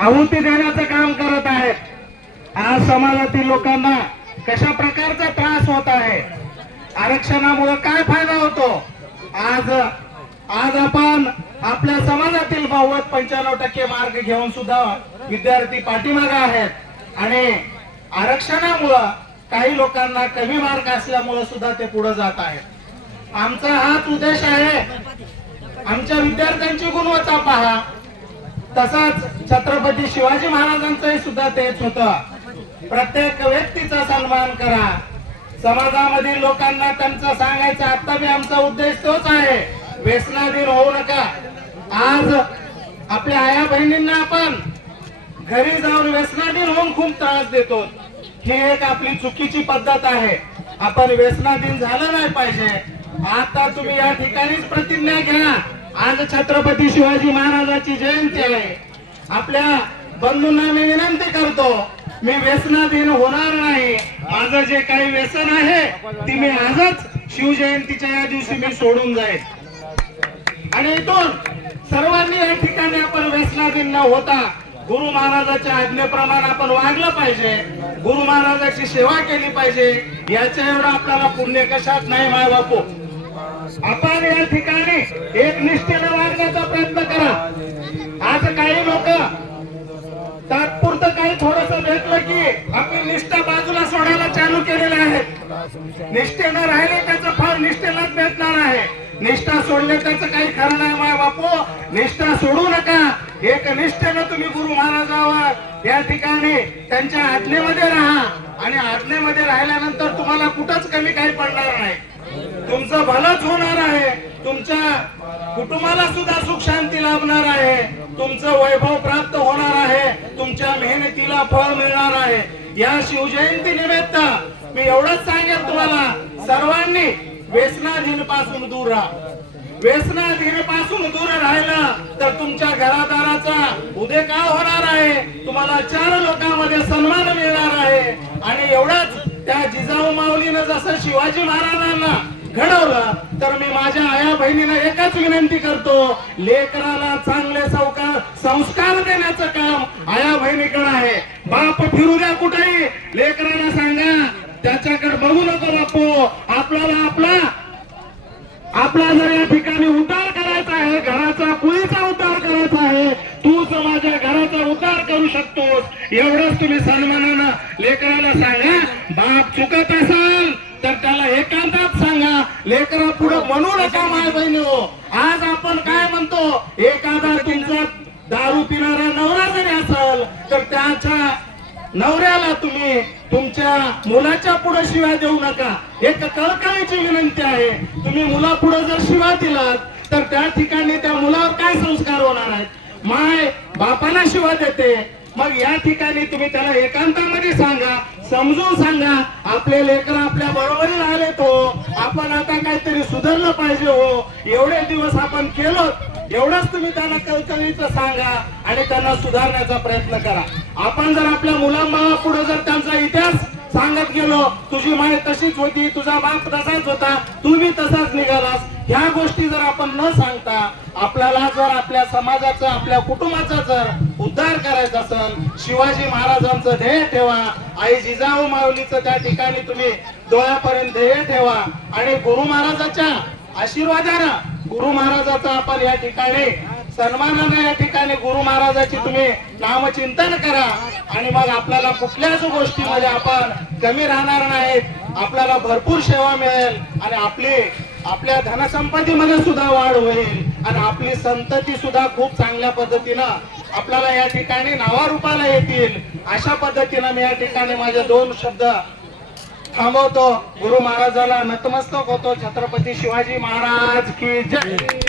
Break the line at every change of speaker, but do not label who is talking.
आहुती देण्याचं काम करत आहेत. आज समाजातील लोकांना कशा प्रकारचा त्रास होत आहे? आरक्षणामुळे काय फायदा होतो? आज आज आपण आपल्या समाजातील नव्वद पंच्याण्णव टक्के मार्क घेऊन सुद्धा विद्यार्थी पाठीमागे आहेत. आणि आरक्षणामुळं काही लोकांना कमी मार्क असल्यामुळे सुद्धा ते पुढे जात आहेत. आमचा हाच उद्देश आहे. आमच्या विद्यार्थ्यांची गुणवत्ता पहा. तसाच छत्रपती शिवाजी महाराजांचंही सुद्धा तेच होतं. प्रत्येक व्यक्तीचा सन्मान करा. समाजामधील लोकांना त्यांचं सांगायचं आता बी आमचा उद्देश तोच आहे. व्यसनाधीन होऊ नका. आज आपल्या आया बहिणींना आपण घरी जाऊन व्यसनाधीन होऊन खूप त्रास देतो. ही एक आपली चुकीची पद्धत आहे. आपण व्यसनाधीन झालं नाही पाहिजे. आता तुम्ही या ठिकाणीच प्रतिज्ञा घ्या. आज छत्रपती शिवाजी महाराजाची जयंती आहे. आपल्या बंधूंना मी विनंती करतो मी व्यसनाधीन होणार नाही. माझं जे काही व्यसन आहे ती मी आजच शिवजयंतीच्या या दिवशी मी सोडून जाईल आणि इथून सर्वांनी या ठिकाणी आपण व्यसनाधीन न होता गुरु महाराजाच्या आज्ञेप्रमाणे आपण वागलं पाहिजे गुरु महाराजाची सेवा केली पाहिजे याच्या एवढं आपल्याला पुण्य कशात नाही माय बापू? आपण या ठिकाणी एक निष्ठेनं वागण्याचा प्रयत्न करा आज काही लोक तात्पुरतं काही थोडस भेटलं की आपली निष्ठा बाजूला सोडायला चालू केलेले आहेत निष्ठेनं राहिले त्याचं फळ निष्ठेलाच भेटणार आहे. निष्ठा सोडले त्याचं काही खरं नाही माय बापू. निष्ठा सोडू नका. एक निष्ठेनं तुम्ही गुरु महाराजावर या ठिकाणी त्यांच्या आज्ञेमध्ये राहा. आणि आज्ञेमध्ये राहिल्यानंतर तुम्हाला कुठंच कमी काही पडणार नाही. तुमचं भलंच होणार आहे. तुमच्या कुटुंबाला सुद्धा सुख शांती लाभणार आहे. तुमचं वैभव प्राप्त होणार आहे. तुमच्या मेहनतीला फळ मिळणार आहे. या शिवजयंती निमित्त मी एवढंच सांगेन व्यसनाधीनपासून पासून दूर राहा. व्यसनाधीनपासून दूर राहिलं तर तुमच्या घरादाराचा उदय का होणार आहे? तुम्हाला चार लोकांमध्ये सन्मान मिळणार आहे. आणि एवढाच त्या जिजाऊ माऊलीनं जसं शिवाजी महाराजांना घडवलं तर मी माझ्या आया बहिणीला एकच विनंती करतो लेकराला चांगले सौकार संस्कार देण्याचं काम आया बहिणीकडे आहे. बाप फिरू द्या कुठेही. लेकराला सांगा त्याच्याकडे बघू नको बापू आपल्याला आपला आपला जर या ठिकाणी उद्धार करायचा आहे घराचा कुळीचा उद्धार करायचा आहे तूच माझ्या घराचा उद्धार करू शकतोस. एवढंच तुम्ही सन्मानानं लेकराला सांगा बाप चुकत असाल तर त्याला एकांतात सांगा लेकरा पुढे म्हणू नका माय बहिणी हो. आज आपण काय म्हणतो? एखादा तुमचा दारू पिणारा नवरा जरी असेल तर त्याच्या नवऱ्याला तुम्ही तुमच्या मुलाच्या पुढे शिव्या देऊ नका. एक कळकळीची विनंती आहे. तुम्ही मुला पुढे जर शिव्या दिलात तर त्या ठिकाणी त्या मुलावर काय संस्कार होणार आहेत? माय बापाला शिवा देते मग या ठिकाणी तुम्ही त्याला एकांतामध्ये सांगा समजून सांगा आपले लेकर आपल्या बरोबरी आले तो. आपण आता काहीतरी सुधारलं पाहिजे हो. एवढे दिवस आपण केलो एवढंच तुम्ही त्यांना कळकळीचं सांगा आणि त्यांना सुधारण्याचा प्रयत्न करा. आपण जर आपल्या मुलांबाळा पुढे जर त्यांचा इतिहास सांगत गेलो तुझी माय तशीच होती तुझा बाप तसाच होता तू बी तसाच निघा गोष्टी जर आपण न सांगता आपल्याला जर आपल्या समाजाचं आपल्या कुटुंबाचा जर उद्धार करायचा असेल शिवाजी महाराजांचं ध्येय ठेवा आई जिजाऊ माऊलीचं त्या ठिकाणी तुम्ही डोळ्यापर्यंत ध्येय ठेवा आणि गुरु महाराजाच्या आशीर्वादानं गुरु महाराजाचा आपण या ठिकाणी सन्मानानं या ठिकाणी गुरु महाराजाची तुम्ही नामचिंतन करा आणि मग आपल्याला कुठल्याच गोष्टीमध्ये आपण कमी राहणार नाहीत. आपल्याला भरपूर सेवा मिळेल आणि आपली आपल्या धनसंपत्तीमध्ये सुद्धा वाढ होईल आणि आपली संतती सुद्धा खूप चांगल्या पद्धतीनं आपल्याला या ठिकाणी नावारूपाला येतील. अशा पद्धतीनं मी या ठिकाणी माझे दोन शब्द थांबवतो. गुरु महाराजाला नतमस्तक होतो. छत्रपती शिवाजी महाराज की जय.